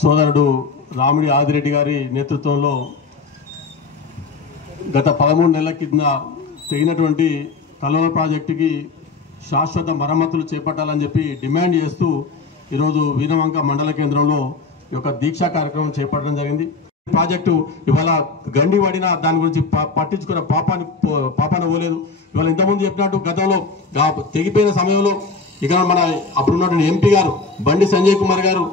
సోదరుడు రామిడి ఆదిరెడ్డి గారి నేతృత్వంలో గత 13 నెలల కింద తెగినటువంటి కల్వల ప్రాజెక్టుకి శాశ్వత మరమ్మతులు చేపట్టాలని చెప్పి డిమాండ్ చేస్తూ ఈరోజు వీరవంక మండల కేంద్రంలో ఈ యొక్క దీక్షా కార్యక్రమం చేపట్టడం జరిగింది. ప్రాజెక్టు ఇవాళ గండి పడినా దాని గురించి పట్టించుకున్న పాపాన పోలేదు. ఇవాళ ఇంతకుముందు చెప్పినట్టు గతంలో తెగిపోయిన సమయంలో ఇక్కడ మన అప్పుడున్నటువంటి ఎంపీ గారు బండి సంజయ్ కుమార్ గారు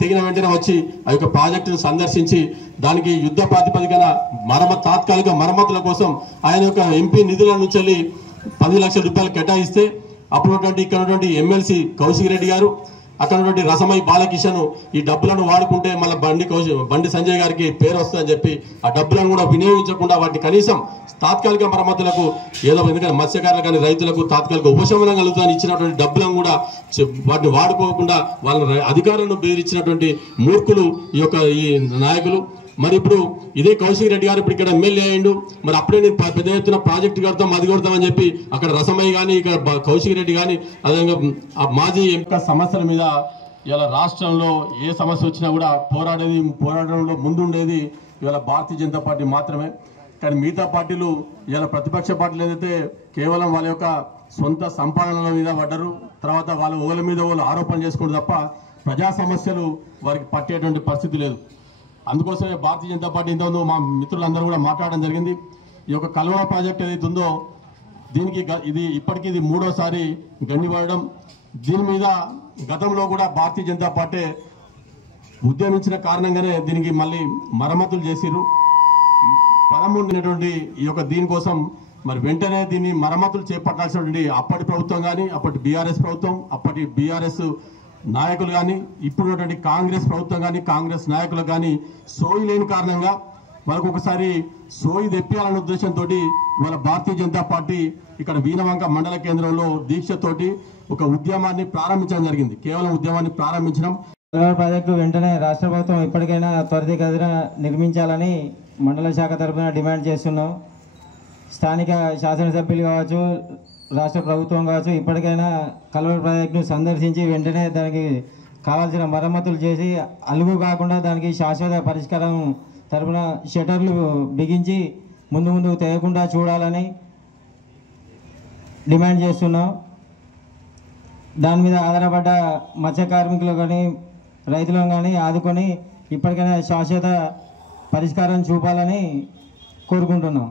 తెగిన వెంటనే వచ్చి ఆ యొక్క ప్రాజెక్టును సందర్శించి దానికి యుద్ధ ప్రాతిపదికన తాత్కాలిక మరమ్మతుల కోసం ఆయన యొక్క ఎంపీ నిధుల నుంచి 10 లక్షల రూపాయలు కేటాయిస్తే అప్పుడున్నటువంటి ఇక్కడ ఎమ్మెల్సీ కౌశిక్ రెడ్డి గారు అక్కడ రసమై బాలకిషన్ ఈ డబ్బులను వాడుకుంటే మళ్ళీ బండి సంజయ్ గారికి పేరు వస్తుందని చెప్పి ఆ డబ్బులను కూడా వినియోగించకుండా వాటిని కనీసం తాత్కాలిక మరమ్మతులకు ఏదో ఎందుకంటే మత్స్యకారులు కానీ రైతులకు తాత్కాలిక ఉపశమనం కలుగుతుందని ఇచ్చినటువంటి డబ్బులను కూడా వాటిని వాడుకోకుండా వాళ్ళ అధికారులను బెదిరించినటువంటి మూర్ఖులు ఈ నాయకులు. మరి ఇప్పుడు ఇదే కౌశిక్ రెడ్డి గారు ఇప్పుడు ఇక్కడ ఎమ్మెల్యే అయ్యిండు. మరి అప్పుడే నేను పెద్ద ఎత్తున ప్రాజెక్టు కడతాం అది కొడతామని చెప్పి అక్కడ రసమయ్య కానీ ఇక్కడ కౌశిక్ రెడ్డి కానీ అదేవిధంగా ఆ మాజీ ఎంపీ సమస్యల మీద ఇలా రాష్ట్రంలో ఏ సమస్య వచ్చినా కూడా పోరాటంలో ముందుండేది ఇవాళ భారతీయ జనతా పార్టీ మాత్రమే. కానీ మిగతా పార్టీలు ఇలా ప్రతిపక్ష పార్టీలు ఏదైతే కేవలం వాళ్ళ యొక్క సొంత సంపాదనల మీద పడ్డరు, తర్వాత వాళ్ళ ఓళ్ళ మీద వాళ్ళు ఆరోపణ చేసుకుంటారు తప్ప ప్రజా సమస్యలు వారికి పట్టేటువంటి పరిస్థితి లేదు. అందుకోసమే భారతీయ జనతా పార్టీ ఇంతకుముందు మా మిత్రులందరూ కూడా మాట్లాడడం జరిగింది. ఈ యొక్క కల్వల ప్రాజెక్ట్ ఏదైతే ఉందో దీనికి ఇప్పటికీ ఇది 3వసారి గండి పడడం. దీని మీద గతంలో కూడా భారతీయ జనతా పార్టీ ఉద్యమించిన కారణంగానే దీనికి మళ్ళీ మరమ్మతులు చేసిరు. 13 ఈ యొక్క దీనికోసం మరి వెంటనే దీన్ని మరమ్మతులు చేపట్టాల్సినటువంటి అప్పటి ప్రభుత్వం కానీ అప్పటి బీఆర్ఎస్ ప్రభుత్వం అప్పటి బీఆర్ఎస్ నాయకులు కానీ ఇప్పుడున్నటువంటి కాంగ్రెస్ ప్రభుత్వం కానీ కాంగ్రెస్ నాయకులు కానీ సోయి లేని కారణంగా మనకు ఒకసారి సోయి తెప్పియాలనే ఉద్దేశంతో మన భారతీయ జనతా పార్టీ ఇక్కడ వీరవంక మండల కేంద్రంలో దీక్షతోటి ఒక ఉద్యమాన్ని ప్రారంభించడం జరిగింది. కేవలం ఉద్యమాన్ని ప్రారంభించడం ప్రాజెక్టు వెంటనే రాష్ట్ర ప్రభుత్వం ఇప్పటికైనా త్వరితగతిన నిర్మించాలని మండల శాఖ తరఫున డిమాండ్ చేస్తున్నాం. స్థానిక శాసనసభ్యులు కావచ్చు రాష్ట్ర ప్రభుత్వం కావచ్చు ఇప్పటికైనా కల్వల ప్రాజెక్టును సందర్శించి వెంటనే దానికి కావాల్సిన మరమ్మతులు చేసి అలుగు కాకుండా దానికి శాశ్వత పరిష్కారం తరపున షటర్లు బిగించి ముందు తెగకుండా చూడాలని డిమాండ్ చేస్తున్నాం. దాని మీద ఆధారపడ్డ మత్స్య కార్మికులు కానీ రైతులను కానీ ఆదుకొని ఇప్పటికైనా శాశ్వత పరిష్కారం చూపాలని కోరుకుంటున్నాం.